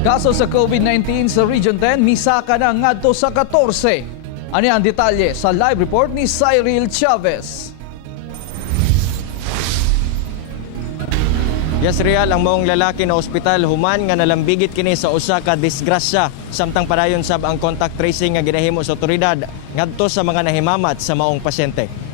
Kaso sa Covid-19 sa Region 10, misaka na ngadto sa 14. Ano ang detalye sa live report ni Cyril Chavez. Yes, Real, ang maong lalaki na ospital human nga nalambigit kini sa usa ka disgrasya. Samtang padayon sab ang contact tracing nga ginahimo sa otoridad ngadto sa mga nahimamat sa maong pasyente.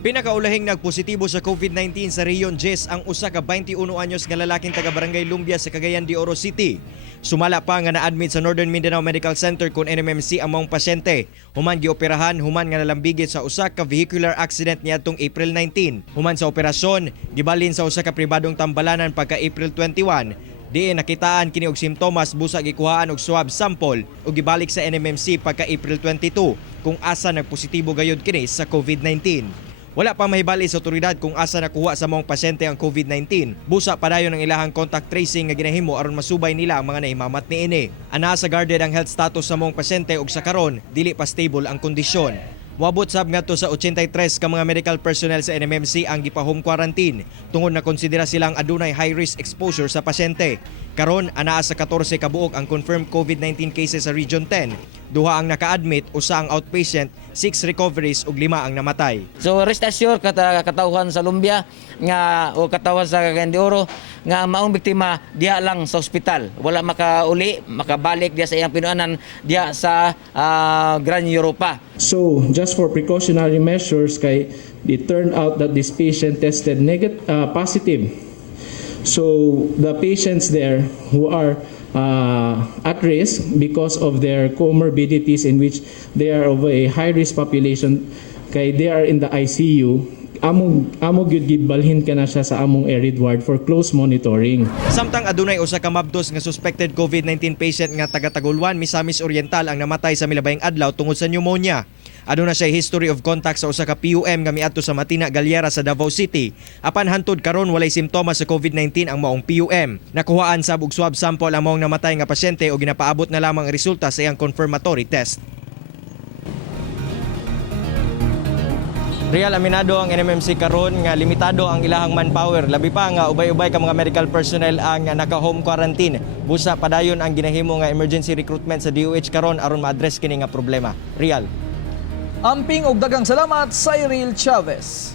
Pinakaulahing nagpositibo sa Covid-19 sa Region 10 ang usa ka 21 anyos nga lalaking taga Barangay Lumbia sa Cagayan de Oro City. Sumala pa nga na-admit sa Northern Mindanao Medical Center kun NMMC ang maong pasyente. Human gioperahan human nga nalambigit sa usa ka vehicular accident niadtong April 19. Human sa operasyon, gibalin sa usa ka pribadong tambalanan pagka April 21. Diin nakitaan kini og simptomas busa gikuhaan og swab sample ug gibalik sa NMMC pagka April 22 kung asa nagpositibo gayud kini sa COVID-19. Wala pa mahibali sa otoridad kung asa nakuha sa maong pasyente ang COVID-19. Busa padayon ang ilahang contact tracing nga ginahimo aron masubay nila ang mga nahimamat niini. Ana sa guarded ang health status sa maong pasyente ug sa karon dili pa stable ang kondisyon. Wabot sab ngadto sa 83 ka mga medical personnel sa NMMC ang gipa-home quarantine tungod na konsidera silang adunay high risk exposure sa pasyente. Karon anaa sa 14 ka buok ang confirmed COVID-19 cases sa Region 10. Duha ang naka-admit, usa ang outpatient, 6 recoveries ug 5 ang namatay. So rest assured katawhan sa Lumbia nga o katawhan sa Cagayan de Oro nga ang maong biktima diha lang sa ospital. Wala makauli, makabalik diha sa iyang pinuanan diha sa Gran Europa. So just for precautionary measures kay it turned out that this patient tested positive. So the patients there who are at risk because of their comorbidities in which they are of a high-risk population kay they are in the ICU, amo gyud gibalhin kana siya sa among arid ward for close monitoring. Samtang adunay usa ka mabdos nga suspected COVID-19 patient nga taga Tagoloan, Misamis Oriental ang namatay sa milabayng adlaw tungod sa pneumonia. Aduna siya history of contact sa usa ka PUM nga miadto sa Matina Galliera sa Davao City. Apan hantud karon walay simptomas sa COVID-19 ang maong PUM. Nakuhaan sab og swab sample ang maong namatay nga pasyente o ginapaabot na lamang ang resulta sa iyang confirmatory test. Real, aminado ang NMMC karon nga limitado ang ilahang manpower. Labi pa nga ubay-ubay ka mga medical personnel ang naka-home quarantine. Busa padayon ang ginahimo nga emergency recruitment sa DOH karon aron ma-address kini nga problema. Real. Amping og dagang salamat, Cyril Chavez.